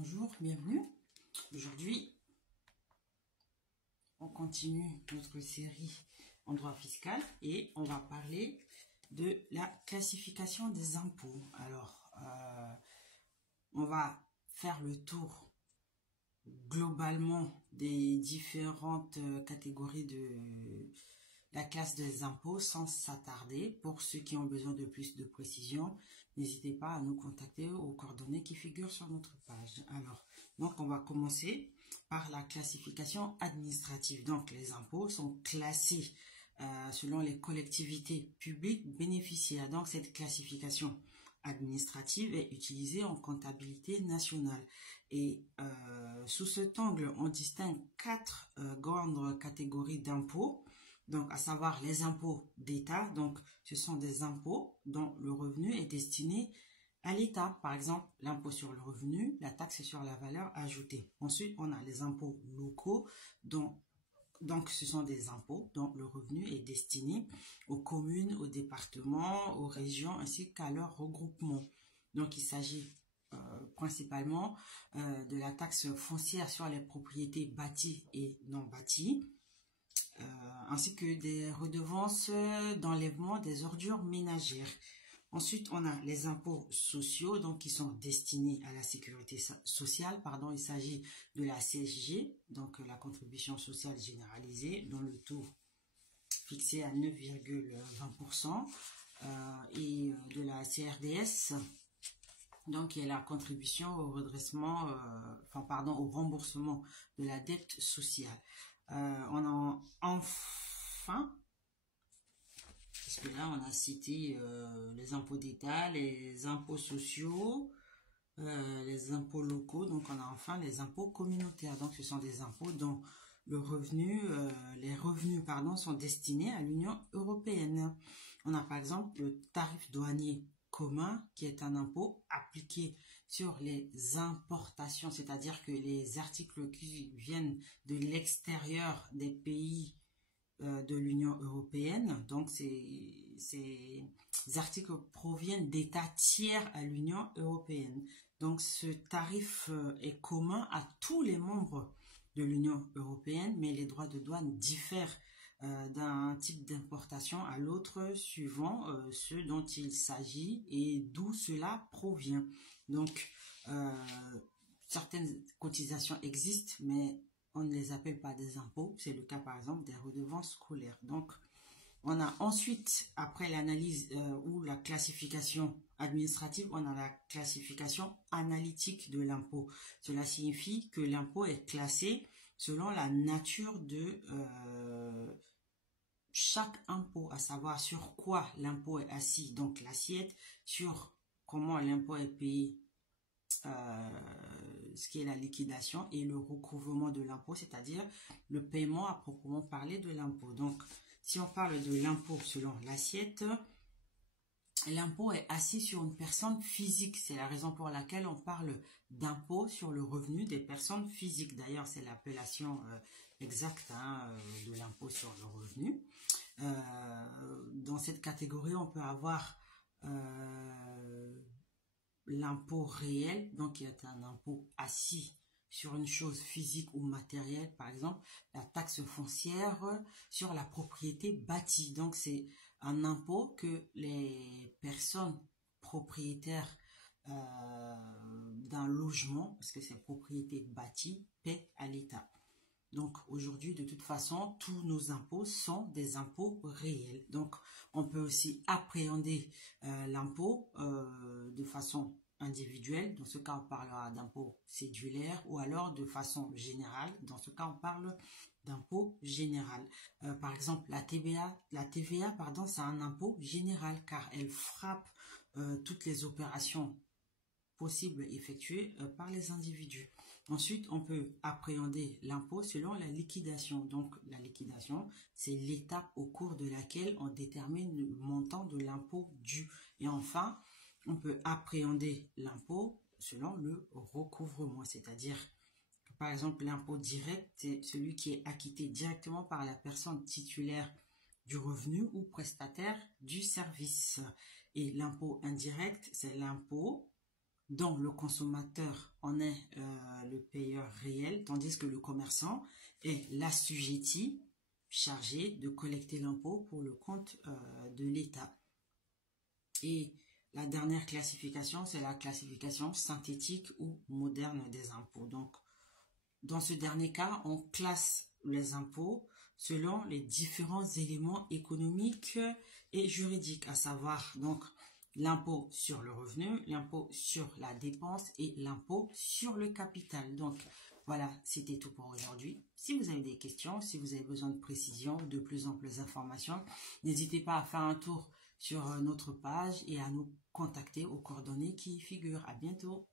Bonjour, bienvenue. Aujourd'hui, on continue notre série en droit fiscal et on va parler de la classification des impôts. Alors, on va faire le tour globalement des différentes catégories de la classe des impôts sans s'attarder. Pour ceux qui ont besoin de plus de précision, n'hésitez pas à nous contacter aux coordonnées qui figurent sur notre page. Alors, donc on va commencer par la classification administrative. Donc les impôts sont classés selon les collectivités publiques bénéficiaires. Donc cette classification administrative est utilisée en comptabilité nationale. Et sous cet angle, on distingue quatre grandes catégories d'impôts. Donc, à savoir les impôts d'État. Donc, ce sont des impôts dont le revenu est destiné à l'État. Par exemple, l'impôt sur le revenu, la taxe sur la valeur ajoutée. Ensuite, on a les impôts locaux, donc ce sont des impôts dont le revenu est destiné aux communes, aux départements, aux régions, ainsi qu'à leur regroupement. Donc, il s'agit principalement de la taxe foncière sur les propriétés bâties et non bâties, ainsi que des redevances d'enlèvement des ordures ménagères. Ensuite, on a les impôts sociaux, donc qui sont destinés à la sécurité sociale. Il s'agit de la CSG, donc la contribution sociale généralisée, dont le taux fixé à 9,20%, et de la CRDS, donc qui est la contribution au redressement, au remboursement de la dette sociale. On a enfin, parce que là on a cité les impôts d'État, les impôts sociaux, les impôts locaux, donc on a enfin les impôts communautaires. Donc ce sont des impôts dont les revenus sont destinés à l'Union européenne. On a par exemple le tarif douanier commun, qui est un impôt appliqué sur les importations, c'est-à-dire que les articles qui viennent de l'extérieur des pays de l'Union européenne, donc ces articles proviennent d'États tiers à l'Union européenne. Donc ce tarif est commun à tous les membres de l'Union européenne, mais les droits de douane diffèrent d'un type d'importation à l'autre suivant ce dont il s'agit et d'où cela provient. Donc, certaines cotisations existent, mais on ne les appelle pas des impôts. C'est le cas, par exemple, des redevances scolaires. Donc, on a ensuite, après l'analyse ou la classification administrative, on a la classification analytique de l'impôt. Cela signifie que l'impôt est classé selon la nature de chaque impôt, à savoir sur quoi l'impôt est assis, donc l'assiette, sur comment l'impôt est payé, ce qui est la liquidation, et le recouvrement de l'impôt, c'est-à-dire le paiement à proprement parler de l'impôt. Donc, si on parle de l'impôt selon l'assiette, l'impôt est assis sur une personne physique. C'est la raison pour laquelle on parle d'impôt sur le revenu des personnes physiques. D'ailleurs, c'est l'appellation exacte de l'impôt sur le revenu. Dans cette catégorie, on peut avoir l'impôt réel, donc qui est un impôt assis sur une chose physique ou matérielle, par exemple la taxe foncière sur la propriété bâtie. Donc c'est un impôt que les personnes propriétaires d'un logement, parce que c'est propriété bâtie, paient à l'État. Donc aujourd'hui, de toute façon, tous nos impôts sont des impôts réels. Donc on peut aussi appréhender l'impôt de façon individuelle. Dans ce cas, on parlera d'impôt cédulaire, ou alors de façon générale. Dans ce cas, on parle d'impôt général. Par exemple, la TVA, c'est un impôt général, car elle frappe toutes les opérations possibles effectuées par les individus. Ensuite, on peut appréhender l'impôt selon la liquidation. Donc, la liquidation, c'est l'étape au cours de laquelle on détermine le montant de l'impôt dû. Et enfin, on peut appréhender l'impôt selon le recouvrement, c'est-à-dire que, par exemple, l'impôt direct, c'est celui qui est acquitté directement par la personne titulaire du revenu ou prestataire du service. Et l'impôt indirect, c'est l'impôt dont le consommateur en est le payeur réel, tandis que le commerçant est l'assujetti chargé de collecter l'impôt pour le compte de l'État. Et la dernière classification, c'est la classification synthétique ou moderne des impôts. Donc, dans ce dernier cas, on classe les impôts selon les différents éléments économiques et juridiques, à savoir donc l'impôt sur le revenu, l'impôt sur la dépense et l'impôt sur le capital. Donc voilà, c'était tout pour aujourd'hui. Si vous avez des questions, si vous avez besoin de précision, de plus amples informations, n'hésitez pas à faire un tour sur notre page et à nous contacter aux coordonnées qui y figurent. À bientôt.